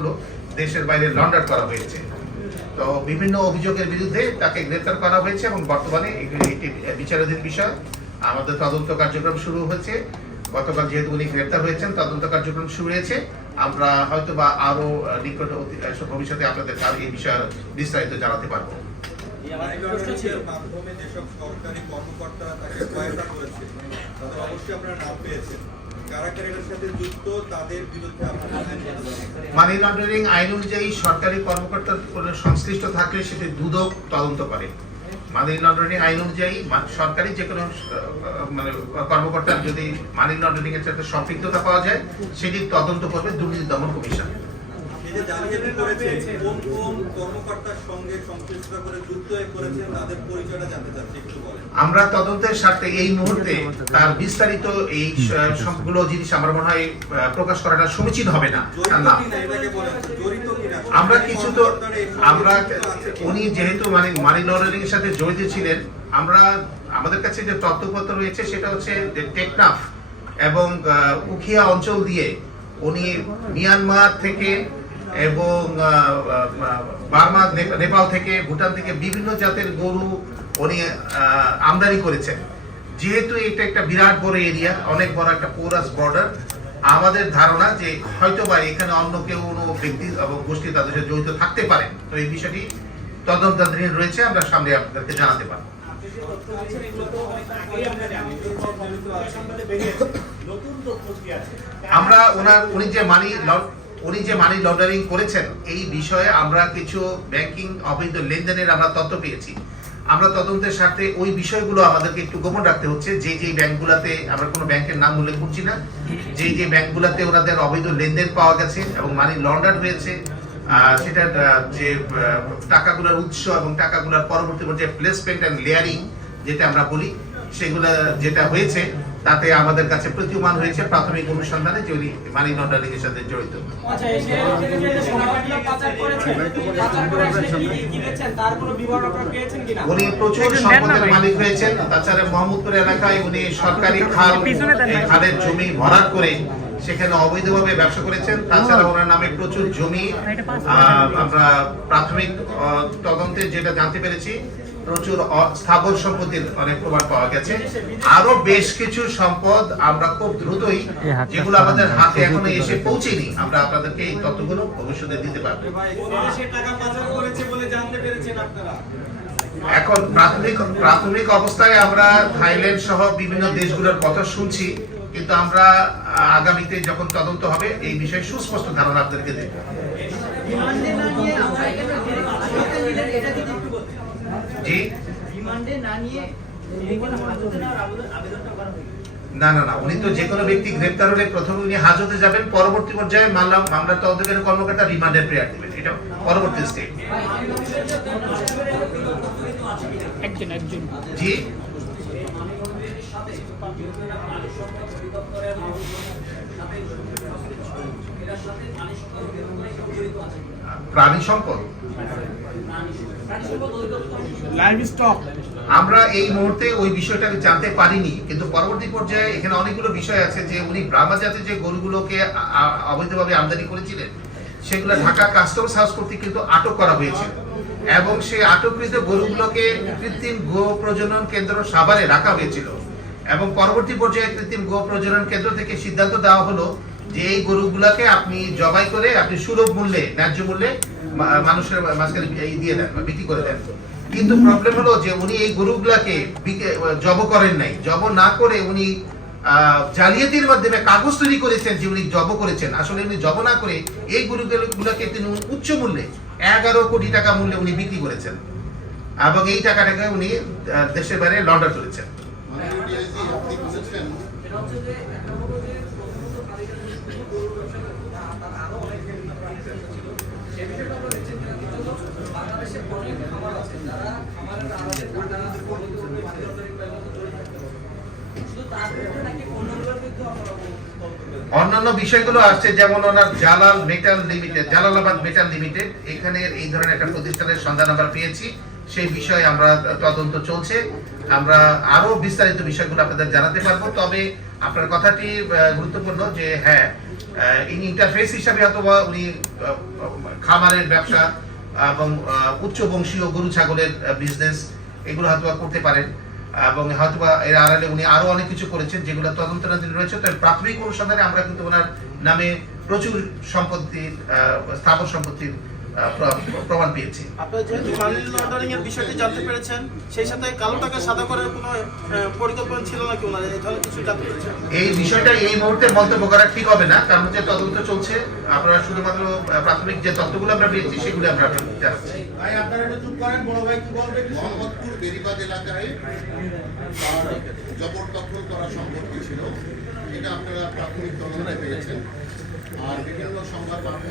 টাকাগুলো দেশের বাইরে লন্ডার করা হয়েছে। তো বিভিন্ন অভিযোগের বিরুদ্ধে তাকে গ্রেপ্তার করা হয়েছে এবং বর্তমানে এটি একটি বিচারাধীন বিষয়। আমাদের তদন্ত কার্যক্রম শুরু হয়েছে। গতকাল যেহেতু উনি গ্রেপ্তার হয়েছেন তদন্ত কার্যক্রম শুরু হয়েছে আমরা হয়তো বা আরও নিকট ভবিষ্যতে আপনাদের আর এই বিষয়ে বিস্তারিত জানাতে পারব। মাধ্যমে যেসব সরকারি কর্মকর্তারা তাকে সহায়তা করেছে তাদের অবশ্যই আপনারা নাম পেয়েছেন। মানি লন্ডারিং আইন অনুযায়ী সরকারি কর্মকর্তার কোনো সংশ্লিষ্ট থাকলে সেটি দুদক তদন্ত করে। মানি লন্ডারিং আইন অনুযায়ী সরকারি যে কোনো মানে কর্মকর্তার যদি মানি লন্ডারিং এর সাথে সম্পৃক্ততা পাওয়া যায়, সেটি তদন্ত করবে দুর্নীতি দমন কমিশন। এই যে জালিয়াতি করেছে কোন কোন কর্মকর্তার সঙ্গে সংশ্লিষ্ট করে যুক্ত হয়ে করেছেন তাদের পরিচয়টা জানতে চাচ্ছি একটু বলেন। আমরা তদন্তের স্বার্থে এই মুহূর্তে তার বিস্তারিত এই সবগুলো জিনিস আমার মনে হয় প্রকাশ করাটা সমীচীন হবে না আমরা কিছু তো আমরা? উনি যেহেতু মানে মানি লন্ডারিং এর সাথে জড়িত ছিলেন আমরা আমাদের কাছে যে তথ্যপত্র রয়েছে সেটা হচ্ছে টেকনাফ এবং আহ, উখিয়া অঞ্চল দিয়ে উনি মিয়ানমার থেকে এবং বার্মা নেপাল থেকে ভুটান থেকে বিভিন্ন জাতের গরু উনি আমদানি করেছেন। যেহেতু এটা একটা বিরাট বড় এরিয়া, অনেক বড় একটা পোরাস বর্ডার, আমাদের ধারণা যে হয়তো বা এখানে অন্য কেউ কোনো ব্যক্তি এবং গোষ্ঠী তাদের সাথে জড়িত থাকতে পারে। তো এই বিষয়টি তদন্তাধীন রয়েছে, আমরা সামনে আপনাদেরকে জানাতে পারব। আমরা ওনার, উনি যে মানি উনি যে মানি লন্ডারিং করেছেন, এই বিষয়ে আমরা কিছু ব্যাংকিং অবৈধ লেনদেনের আমরা তথ্য পেয়েছি। আমরা তদন্তের স্বার্থে ওই বিষয়গুলো আমাদেরকে একটু গোপন রাখতে হচ্ছে। যে যে ব্যাংকগুলোতে আমরা কোনো ব্যাংকের নাম উল্লেখ করছি না, যে যে ব্যাংকগুলোতে ওনাদের অবৈধ লেনদেন পাওয়া গেছে এবং মানি লন্ডার হয়েছে সেটার যে টাকাগুলোর উৎস এবং টাকাগুলোর পরবর্তী পর্যায়ে প্লেসমেন্ট অ্যান্ড লেয়ারিং যেটা আমরা বলি, সেগুলো যেটা হয়েছে তাতে আমাদের কাছে প্রতীয়মান হয়েছে প্রাথমিক অনুসন্ধানে যে উনি মানি লন্ডারিং এর সাথে জড়িত। আচ্ছা উনি প্রচুর সম্পদের মালিক হয়েছেন তাছাড়া মোহাম্মদপুর এলাকায় উনি সরকারি খাল খালের জমি ভরাট করে সেখানে অবৈধভাবে ব্যবসা করেছেন তাছাড়া ওনার নামে প্রচুর জমি আহ, আমরা প্রাথমিক আহ, তদন্তে যেটা জানতে পেরেছি প্রচুর স্থাবর সম্পত্তির অনেক প্রমাণ পাওয়া গেছে। আরও বেশ কিছু সম্পদ আমরা খুব দ্রুতই যেগুলো আমাদের হাতে এখনও এসে পৌঁছেনি আমরা আপনাদেরকে এই তথ্যগুলো ভবিষ্যতে দিতে পারব। বিদেশে টাকা পাচার করেছে বলে জানতে পেরেছেন আপনারা? এখন প্রাথমিক প্রাথমিক অবস্থায় আমরা থাইল্যান্ড সহ বিভিন্ন দেশগুলোর কথা শুনছি কিন্তু আমরা আগামীতে যখন তদন্ত হবে এই বিষয়ে সুস্পষ্ট ধারণা আপনাদেরকে দেব। জি? রিমান্ডে না নিয়ে না না না উনি তো যে কোনো ব্যক্তি গ্রেপ্তার হলে প্রথমে উনি হাজতে যাবেন পরবর্তী পর্যায়ে মামলা মামলা তদন্তকারী কর্মকর্তা রিমান্ডের প্রেয়ার দিবেন। এটা পরবর্তী স্টেপ একজন একজন। জি? প্রাণী সম্পদ? আমরা এই মুহূর্তে ওই বিষয়টাকে জানতে পারিনি, কিন্তু পরবর্তী পর্যায়ে এখানে অনেকগুলো বিষয় আছে যে উনি ব্রাহ্মা জাতের যে গরুগুলোকে অবৈধভাবে আমদানি করেছিলেন, সেগুলো ঢাকা কাস্টমস হাউস কর্তৃক কিন্তু আটক করা হয়েছিল এবং সেই আটককৃত গরুগুলোকে কৃত্রিম গো প্রজনন কেন্দ্র সাভারে রাখা হয়েছিল। এবং পরবর্তী পর্যায়ে কৃত্রিম গো প্রজনন কেন্দ্র থেকে সিদ্ধান্ত দেওয়া হলো যে এই গরুগুলাকে আপনি জবাই করে আপনি সুলভ মূল্যে, ন্যায্য মূল্যে মানুষের মাঝখানে এই দিয়ে দেন বিক্রি করে দেন। কিন্তু প্রবলেম হলো যে উনি এই গরুগুলাকে বিকে- জব করেন নাই। জব না করে উনি আহ, জালিয়াতির মাধ্যমে কাগজ তৈরি করেছেন যে উনি জব করেছেন। আসলে উনি জব না করে এই গরুগুলোকে তিনি উচ্চ মূল্যে এগারো কোটি টাকা মূল্যে উনি বিক্রি করেছেন। এবং এই টাকাটাকে উনি আহ, দেশের বাইরে লন্ডার করেছেন। যে একটা হলো যে প্রথমত কারিগরি শুধু গরু ব্যবসা করতো না তার আরও অনেক ধরনের ব্যবসা ছিল সে বিষয়টা আমরা দেখছি যে কিছু লোক বাংলাদেশে অনেক খামার আছে যারা খামারের আড়ালে টাকা অবৈধভাবে মানি লন্ডারিং ব্যবস্থা জড়িত থাকতে পারে শুধু তার বিরুদ্ধে নাকি অন্যগুলোর বিরুদ্ধে আপনারা তদন্ত করবেন অন্যান্য বিষয়গুলো আসছে, যেমন owner Jalal metal limited Jalalabad metal limited এখানে এই ধরনের একটা প্রতিষ্ঠানের সন্ধান আমরা পেয়েছি। সেই বিষয়ে আমরা তদন্ত চলছে। আমরা আরও বিস্তারিত বিষয়গুলো আপনাদের জানাতে পারব। তবে আপনার কথাটি গুরুত্বপূর্ণ যে হ্যাঁ ইনি ইন্টারফেস হিসাবে অথবা উনি খামারের ব্যবসা এবং উচ্চ বংশীয় গরু, ছাগলের বিজনেস এগুলো হয়তো করতে পারেন। এবং হয়তোবা এর আড়ালে উনি আরও অনেক কিছু করেছেন, যেগুলো তদন্তাধীন রয়েছে। তো প্রাথমিক অনুসন্ধানে আমরা কিন্তু ওনার নামে প্রচুর সম্পত্তির স্থাবর সম্পত্তির প্রমাণ পেয়েছি। আপনারা যেহেতু মানি লন্ডারিং এর বিষয়টি জানতে পেরেছেন সেই সাথে কালো টাকা সাদা করার কোনো পরিকল্পনা ছিল নাকি ওনার? এই ধরনের কিছু জানতে পেরেছেন? এই বিষয়টা এই মুহূর্তে মন্তব্য করা ঠিক হবে না কারণ হচ্ছে তদন্ত চলছে আপনারা শুধুমাত্র প্রাথমিক যে তথ্যগুলো আমরা পেয়েছি সেগুলো আমরা আপনাদের জানাচ্ছি। ভাই আপনারা একটু চুপ করেন বড় ভাই কি বলবে? মোহাম্মদপুর বেরিবাদ এলাকায় তার জবরদখল করা সম্পত্তি ছিল এটা আপনারা প্রাথমিক তদন্তে পেয়েছেন। আর বিভিন্ন সংবাদ মাধ্যম